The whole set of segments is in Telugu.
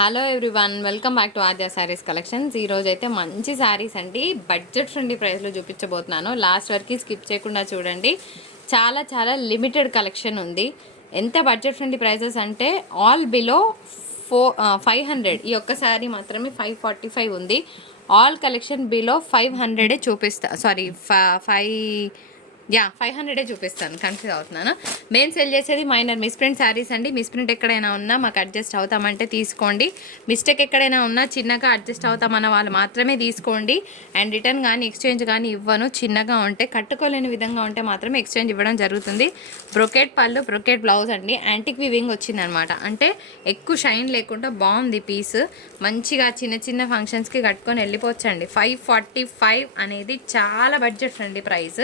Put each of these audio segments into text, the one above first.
Hello everyone, welcome back to Aadya saris collections. ఈరోజు అయితే మంచి శారీస్ అండి, బడ్జెట్ ఫ్రెండ్లీ ప్రైస్లో చూపించబోతున్నాను. లాస్ట్ వరకు స్కిప్ చేయకుండా చూడండి. చాలా చాలా లిమిటెడ్ కలెక్షన్ ఉంది. ఎంత బడ్జెట్ ఫ్రెండ్లీ ప్రైజెస్ అంటే ఆల్ బిలో 500. ఈ ఒక్క శారీ మాత్రమే 545 ఉంది. ఆల్ కలెక్షన్ బిలో 500 చూపిస్తా. సారీ 500 చూపిస్తాను, కన్ఫ్యూజ్ అవుతున్నాను. మేము సెల్ చేసేది మైనర్ మిస్ప్రింట్ శారీస్ అండి. మిస్ప్రింట్ ఎక్కడైనా ఉన్నా మాకు అడ్జస్ట్ అవుతామంటే తీసుకోండి. మిస్టేక్ ఎక్కడైనా ఉన్నా చిన్నగా అడ్జస్ట్ అవుతామన్న వాళ్ళు మాత్రమే తీసుకోండి. అండ్ రిటర్న్ కానీ ఎక్స్చేంజ్ కానీ ఇవ్వను. చిన్నగా ఉంటే, కట్టుకోలేని విధంగా ఉంటే మాత్రమే ఎక్స్చేంజ్ ఇవ్వడం జరుగుతుంది. బ్రొకెట్ పళ్ళు, బ్రొకెట్ బ్లౌజ్ అండి. యాంటిక్ వివింగ్ వచ్చిందనమాట. అంటే ఎక్కువ షైన్ లేకుండా బాగుంది పీస్. మంచిగా చిన్న చిన్న ఫంక్షన్స్కి కట్టుకొని వెళ్ళిపోవచ్చండి. 545 అనేది చాలా budget friendly price.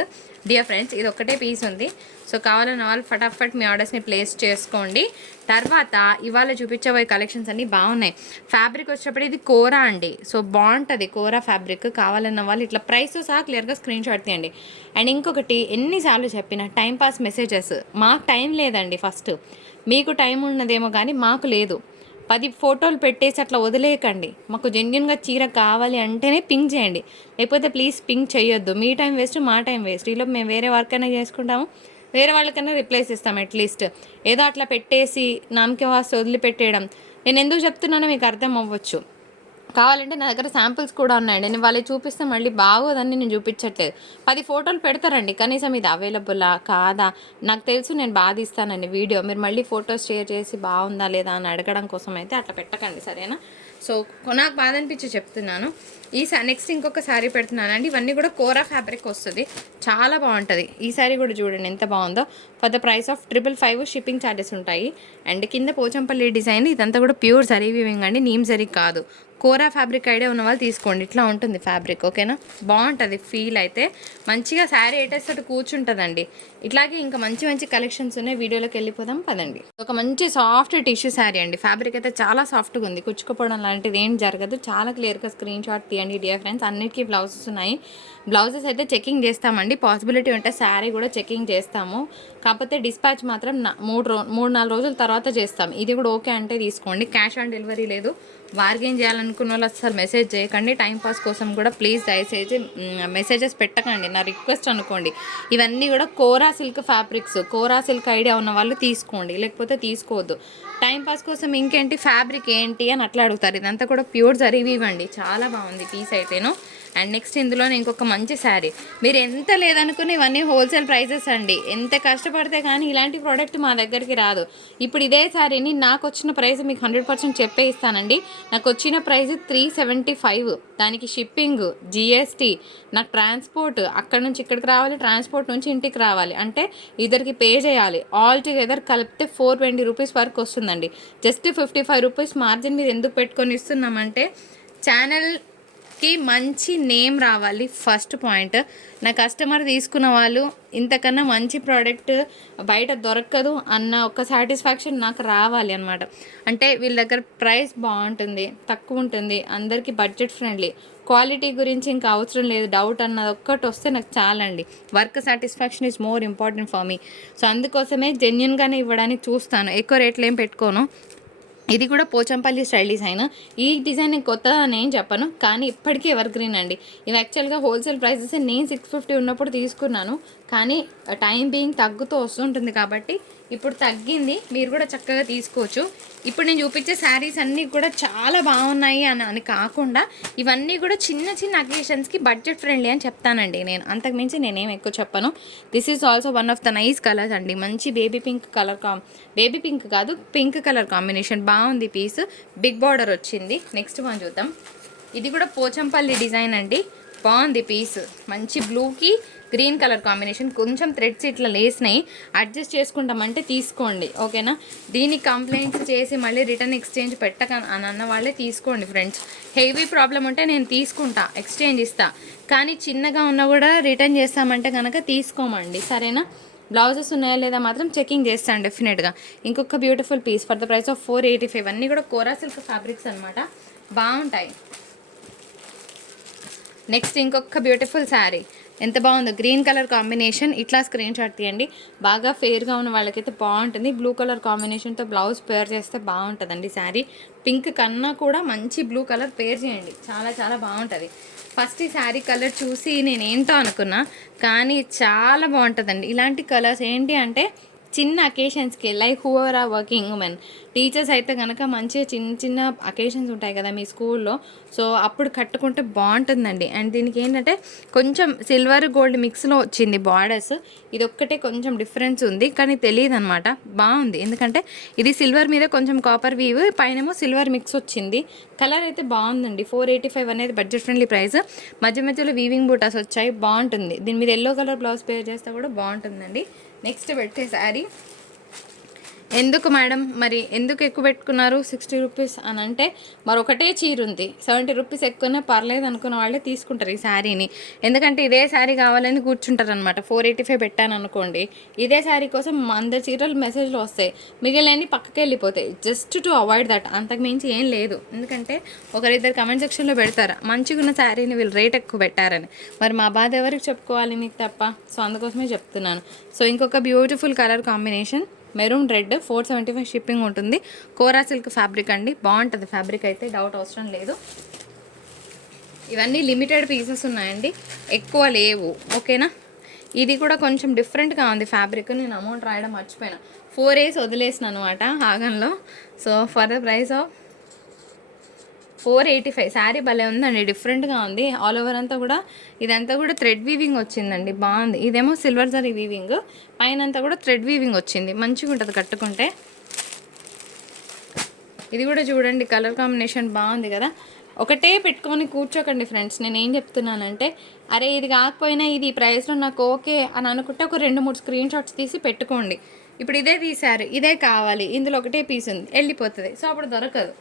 Dear friends, ఇది ఒక్కటే పీస్ ఉంది. సో కావాలన్న వాళ్ళు ఫటాఫట్ మీ ఆర్డర్స్ని ప్లేస్ చేసుకోండి. తర్వాత ఇవాళ చూపించబోయే కలెక్షన్స్ అన్నీ బాగున్నాయి. ఫ్యాబ్రిక్ వచ్చేటప్పుడు ఇది కోరా అండి. సో బాగుంటుంది కోరా ఫ్యాబ్రిక్. కావాలన్న వాళ్ళు ఇట్లా ప్రైస్ సహా క్లియర్గా స్క్రీన్ షాట్ తీయండి. అండ్ ఇంకొకటి, ఎన్నిసార్లు చెప్పిన టైంపాస్ మెసేజెస్. మాకు టైం లేదండి. ఫస్ట్ మీకు టైం ఉన్నదేమో కానీ మాకు లేదు. 10 ఫోటోలు పెట్టేసి అట్లా వదిలేయకండి. మాకు జెన్యున్గా చీర కావాలి అంటేనే పింక్ చేయండి, లేకపోతే ప్లీజ్ పింక్ చేయొద్దు. మీ టైం వేస్ట్, మా టైం వేస్ట్. ఈలోపు మేము వేరే వర్క్ అయినా చేసుకుంటాము, వేరే వాళ్ళకైనా రిప్లేస్ ఇస్తాం. అట్లీస్ట్ ఏదో అట్లా పెట్టేసి నామకే వాసి వదిలిపెట్టేయడం. నేను ఎందుకు చెప్తున్నానో మీకు అర్థం అవ్వచ్చు. కావాలంటే నా దగ్గర శాంపిల్స్ కూడా ఉన్నాయండి. నేను వాళ్ళకి చూపిస్తే మళ్ళీ బాగోదని నేను చూపించట్లేదు. 10 ఫోటోలు పెడతారండి, కనీసం ఇది అవైలబులా కాదా నాకు తెలుసు, నేను బాగా ఇస్తానండి వీడియో. మీరు మళ్ళీ ఫొటోస్ షేర్ చేసి బాగుందా లేదా అని అడగడం కోసం అయితే అట్లా పెట్టకండి, సరేనా? సో నాకు బాధ అనిపించి చెప్తున్నాను. నెక్స్ట్ ఇంకొక శారీ పెడుతున్నానండి. ఇవన్నీ కూడా కోరా ఫ్యాబ్రిక్ వస్తుంది, చాలా బాగుంటుంది. ఈ శారీ కూడా చూడండి ఎంత బాగుందో. For the price of 555 shipping charges ఉంటాయి. అండ్ కింద పోచంపల్లి డిజైన్. ఇదంతా కూడా ప్యూర్ జరీ వీవింగ్ అండి, నీమ్ జరీ కాదు. కోరా ఫ్యాబ్రిక్ ఐడియా ఉన్న వాళ్ళు తీసుకోండి. ఇట్లా ఉంటుంది ఫ్యాబ్రిక్, ఓకేనా? బాగుంటుంది ఫీల్ అయితే. మంచిగా శారీ ఎటేస్తట్టు కూర్చుంటుందండి. ఇట్లాగే ఇంకా మంచి మంచి కలెక్షన్స్ ఉన్నాయి. వీడియోలోకి వెళ్ళిపోదాం పదండి. ఒక మంచి సాఫ్ట్ టిష్యూ శారీ అండి. ఫ్యాబ్రిక్ అయితే చాలా సాఫ్ట్గా ఉంది, కుచ్చుకోవడం లాంటిది ఏం జరగదు. చాలా క్లియర్గా స్క్రీన్ షాట్ తీయండి డియర్ ఫ్రెండ్స్. అన్నిటికీ బ్లౌజెస్ ఉన్నాయి. బ్లౌజెస్ అయితే చెకింగ్ చేస్తామండి. పాసిబిలిటీ ఉంటే శారీ కూడా చెకింగ్ చేస్తాము. కాకపోతే డిస్పాచ్ మాత్రం 3-4 రోజుల తర్వాత చేస్తాం. ఇది కూడా ఓకే అంటే తీసుకోండి. క్యాష్ ఆన్ డెలివరీ లేదు. బార్గెన్ చేయాలనుకున్న వాళ్ళు అసలు మెసేజ్ చేయకండి. టైంపాస్ కోసం కూడా ప్లీజ్ దయచేసి మెసేజెస్ పెట్టకండి, నా రిక్వెస్ట్ అనుకోండి. ఇవన్నీ కూడా కోరా సిల్క్ ఫ్యాబ్రిక్స్. కోరా సిల్క్ ఐడియా ఉన్న వాళ్ళు తీసుకోండి, లేకపోతే తీసుకోవద్దు. టైంపాస్ కోసం ఇంకేంటి ఫ్యాబ్రిక్ ఏంటి అని అట్లా అడుగుతారు. ఇదంతా కూడా ప్యూర్ జరీవి ఇవ్వండి. చాలా బాగుంది పీస్ అయితేను. అండ్ నెక్స్ట్ ఇందులోనే ఇంకొక మంచి శారీ. మీరు ఎంత లేదనుకుని ఇవన్నీ హోల్సేల్ ప్రైజెస్ అండి. ఎంత కష్టపడితే కానీ ఇలాంటి ప్రోడక్ట్ మా దగ్గరికి రాదు. ఇప్పుడు ఇదే శారీని నాకు వచ్చిన ప్రైస్ మీకు 100% చెప్పే ఇస్తానండి. నాకు వచ్చిన ప్రైస్ 375. దానికి షిప్పింగ్, జిఎస్టీ, నాకు ట్రాన్స్పోర్ట్, అక్కడ నుంచి ఇక్కడికి రావాలి, ట్రాన్స్పోర్ట్ నుంచి ఇంటికి రావాలి, అంటే ఇద్దరికి పే చేయాలి. ఆల్ టుగెదర్ కలిపితే 420 రూపీస్ వరకు వస్తుందండి. జస్ట్ 55 రూపీస్ మార్జిన్ మీద ఎందుకు పెట్టుకొని ఇస్తున్నామంటే ఛానల్కి మంచి నేమ్ రావాలి. First point. నా కస్టమర్ తీసుకున్న వాళ్ళు ఇంతకన్నా మంచి ప్రోడక్ట్ బయట దొరకదు అన్న ఒక సాటిస్ఫాక్షన్ నాకు రావాలి అనమాట. అంటే వీళ్ళ దగ్గర ప్రైస్ బాగుంటుంది, తక్కువ ఉంటుంది, అందరికీ బడ్జెట్ ఫ్రెండ్లీ. క్వాలిటీ గురించి ఇంకా అవసరం లేదు. డౌట్ అన్నది ఒక్కటి వస్తే నాకు చాలండి. Work satisfaction is more important for me. So అందుకోసమే జెన్యున్గానే ఇవ్వడానికి చూస్తాను. ఎక్కువ రేట్లు ఏం పెట్టుకోను. ఇది కూడా పోచంపల్లి స్టైల్ డిజైన్. ఈ డిజైన్ నేను కొత్తగా నేను చెప్పను, కానీ ఇప్పటికీ ఎవర్ గ్రీన్ అండి. ఇవి యాక్చువల్గా హోల్సేల్ ప్రైసెస్ నేను 650 ఉన్నప్పుడు తీసుకున్నాను, కానీ టైం బీయింగ్ తగ్గుతూ వస్తుంటుంది కాబట్టి ఇప్పుడు తగ్గింది. మీరు కూడా చక్కగా తీసుకోవచ్చు. ఇప్పుడు నేను చూపించే శారీస్ అన్నీ కూడా చాలా బాగున్నాయి అని కాకుండా ఇవన్నీ కూడా చిన్న చిన్న అకేషన్స్కి బడ్జెట్ ఫ్రెండ్లీ అని చెప్తానండి నేను. అంతకుమించి నేనేం ఎక్కువ చెప్పను. This is also one of the nice colours అండి. మంచి baby pink colour baby pink కాదు, పింక్ కలర్ కాంబినేషన్. బాగుంది పీస్, బిగ్ బార్డర్ వచ్చింది. నెక్స్ట్ వన్ చూద్దాం. ఇది కూడా పోచంపల్లి డిజైన్ అండి. బాగుంది పీస్. మంచి బ్లూకి గ్రీన్ కలర్ కాంబినేషన్. కొంచెం థ్రెడ్స్ ఇట్లా లేసినాయి, అడ్జస్ట్ చేసుకుంటామంటే తీసుకోండి, ఓకేనా? దీనికి కంప్లైంట్స్ చేసి మళ్ళీ రిటర్న్ ఎక్స్చేంజ్ పెట్టక అని అన్న వాళ్ళే తీసుకోండి ఫ్రెండ్స్. హెవీ ప్రాబ్లం ఉంటే నేను తీసుకుంటా, ఎక్స్చేంజ్ ఇస్తా, కానీ చిన్నగా ఉన్నా కూడా రిటర్న్ చేస్తామంటే కనుక తీసుకోమండి, సరేనా? బ్లౌజెస్ ఉన్నాయా లేదా మాత్రం చెకింగ్ చేస్తాను డెఫినెట్గా. ఇంకొక beautiful piece for the price of 485. అన్నీ కూడా కోరా సిల్క్ ఫ్యాబ్రిక్స్ అనమాట, బాగుంటాయి. నెక్స్ట్ ఇంకొక బ్యూటిఫుల్ శారీ. ఎంత బాగుందో గ్రీన్ కలర్ కాంబినేషన్. ఇట్లా స్క్రీన్ షాట్ తీయండి. బాగా ఫేర్గా ఉన్న వాళ్ళకైతే బాగుంటుంది. బ్లూ కలర్ కాంబినేషన్తో బ్లౌజ్ పేర్ చేస్తే బాగుంటుందండి శారీ. పింక్ కన్నా కూడా మంచి బ్లూ కలర్ పేర్ చేయండి, చాలా చాలా బాగుంటుంది. ఫస్ట్ ఈ శారీ కలర్ చూసి నేను ఏంటో అనుకున్నా, కానీ చాలా బాగుంటుందండి. ఇలాంటి కలర్స్ ఏంటి అంటే చిన్న అకేషన్స్కి, like whoever are working women, teachers అయితే కనుక మంచిగా చిన్న చిన్న అకేషన్స్ ఉంటాయి కదా మీ స్కూల్లో, సో అప్పుడు కట్టుకుంటే బాగుంటుందండి. అండ్ దీనికి ఏంటంటే కొంచెం సిల్వర్ గోల్డ్ మిక్స్లో వచ్చింది బార్డర్స్. ఇది ఒక్కటే కొంచెం డిఫరెన్స్ ఉంది, కానీ తెలియదు అనమాట. బాగుంది, ఎందుకంటే ఇది సిల్వర్ మీద కొంచెం కాపర్ వీవ్, పైనేమో సిల్వర్ మిక్స్ వచ్చింది. కలర్ అయితే బాగుందండి. 485 అనేది బడ్జెట్ ఫ్రెండ్లీ ప్రైస్. మధ్య మధ్యలో వీవింగ్ బూటాస్ వచ్చాయి, బాగుంటుంది. దీని మీద ఎల్లో కలర్ బ్లౌజ్ పేర్ చేస్తే కూడా బాగుంటుందండి. నెక్స్ట్ పెట్టే శారీ ఎందుకు మేడం మరి ఎందుకు ఎక్కువ పెట్టుకున్నారు 60 రూపీస్ అని అంటే, మరొకటే చీర ఉంది 70 రూపీస్ ఎక్కువనే పర్లేదు అనుకున్న వాళ్ళే తీసుకుంటారు ఈ శారీని. ఎందుకంటే ఇదే శారీ కావాలని కూర్చుంటారు అనమాట. 485 పెట్టాను అనుకోండి, ఇదే శారీ కోసం 100 చీరలు మెసేజ్లు వస్తాయి, మిగిలినవి పక్కకి వెళ్ళిపోతాయి. జస్ట్ టు అవాయిడ్ దట్, అంతకు మించి ఏం లేదు. ఎందుకంటే ఒకరిద్దరు కమెంట్ సెక్షన్లో పెడతారు మంచిగా ఉన్న శారీని వీళ్ళు రేట్ ఎక్కువ పెట్టారని. మరి మా బాధ ఎవరికి చెప్పుకోవాలి, మీకు తప్ప. సో అందుకోసమే చెప్తున్నాను. సో ఇంకొక beautiful colour combination maroon red, 475 shipping ఉంటుంది. కోరా సిల్క్ ఫ్యాబ్రిక్ అండి, బాగుంటుంది ఫ్యాబ్రిక్ అయితే, డౌట్ అవసరం లేదు. ఇవన్నీ లిమిటెడ్ పీసెస్ ఉన్నాయండి, ఎక్కువ లేవు, ఓకేనా. ఇది కూడా కొంచెం డిఫరెంట్గా ఉంది ఫ్యాబ్రిక్. నేను అమౌంట్ రాయడం మర్చిపోయినా, 4 వేసి వదిలేసిన అనమాట హాగన్లో. So for the price of 485. Sari భలే ఉందండి, డిఫరెంట్గా ఉంది. ఆల్ ఓవర్ అంతా కూడా ఇదంతా కూడా థ్రెడ్ వీవింగ్ వచ్చిందండి, బాగుంది. ఇదేమో సిల్వర్ జరీ వీవింగ్, పైన అంతా కూడా థ్రెడ్ వీవింగ్ వచ్చింది, మంచిగా ఉంటుంది కట్టుకుంటే. ఇది కూడా చూడండి, కలర్ కాంబినేషన్ బాగుంది కదా. ఒకటే పెట్టుకొని కూర్చోకండి ఫ్రెండ్స్. నేను ఏం చెప్తున్నానంటే, అరే ఇది కాకపోయినా ఇది ఈ ప్రైస్లో నాకు ఓకే అని అనుకుంటే ఒక 2-3 స్క్రీన్ షాట్స్ తీసి పెట్టుకోండి. ఇప్పుడు ఇదే తీశారు, ఇదే కావాలి, ఇందులో ఒకటే పీస్ ఉంది, వెళ్ళిపోతుంది. సో అప్పుడు దొరకదు.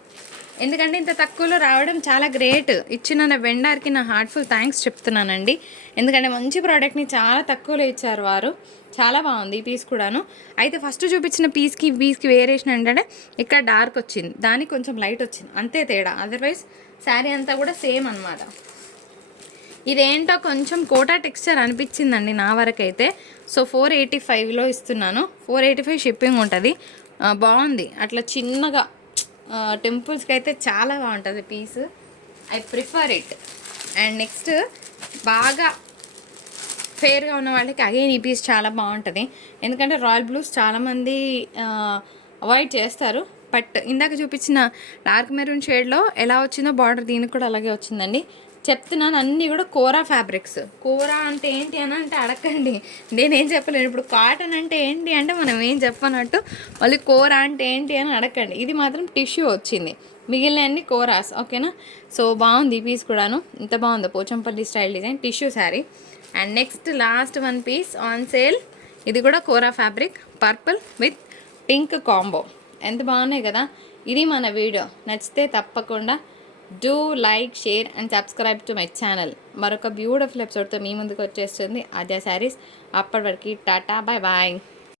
ఎందుకంటే ఇంత తక్కువలో రావడం చాలా గ్రేట్. ఇచ్చిన నా వెండర్కి నా హార్ట్ఫుల్ థ్యాంక్స్ చెప్తున్నానండి. ఎందుకంటే మంచి ప్రోడక్ట్ని చాలా తక్కువలో ఇచ్చారు వారు. చాలా బాగుంది ఈ పీస్ కూడాను. అయితే ఫస్ట్ చూపించిన పీస్కి ఈ పీస్కి వేరియేషన్ ఏంటంటే, ఇక్కడ డార్క్ వచ్చింది, దానికి కొంచెం లైట్ వచ్చింది, అంతే తేడా. అదర్వైజ్ శారీ అంతా కూడా సేమ్ అనమాట. ఇదేంటో కొంచెం కోటా టెక్స్చర్ అనిపించిందండి నా వరకైతే. సో 485లో ఇస్తున్నాను. 485 షిప్పింగ్ ఉంటుంది. బాగుంది, అట్లా చిన్నగా టెంపుల్స్కి అయితే చాలా బాగుంటుంది peace. I prefer it. And next బాగా ఫేర్గా ఉన్న వాళ్ళకి అగైన్ ఈ పీస్ చాలా బాగుంటుంది. ఎందుకంటే రాయల్ బ్లూస్ చాలామంది అవాయిడ్ చేస్తారు. బట్ ఇందాక చూపించిన డార్క్ మెరూన్ షేడ్లో ఎలా వచ్చిందో బార్డర్, దీనికి కూడా అలాగే వచ్చిందండి. చెప్తున్నాను, అన్నీ కూడా కోరా ఫ్యాబ్రిక్స్. కోరా అంటే ఏంటి అని అంటే అడగండి, నేనేం చెప్పలేను. ఇప్పుడు కాటన్ అంటే ఏంటి అంటే మనం ఏం చెప్పనట్టు, మళ్ళీ కోరా అంటే ఏంటి అని అడగండి. ఇది మాత్రం టిష్యూ వచ్చింది, మిగిలినవన్నీ కోరాస్, ఓకేనా. సో బాగుంది ఈ పీస్ కూడాను, ఇంత బాగుందో Pochampally style design tissue sari. And next last one piece on sale. ఇది కూడా kora fabric, purple with pink combo. ఎంత బాగున్నాయి కదా. ఇది మన వీడియో నచ్చితే తప్పకుండా do like, share and subscribe to my channel. మరొక బ్యూటిఫుల్ ఎపిసోడ్తో మీ ముందుకు వచ్చేస్తుంది ఆద్య శారీస్. అప్పటి వరకు టాటా, బాయ్ బాయ్.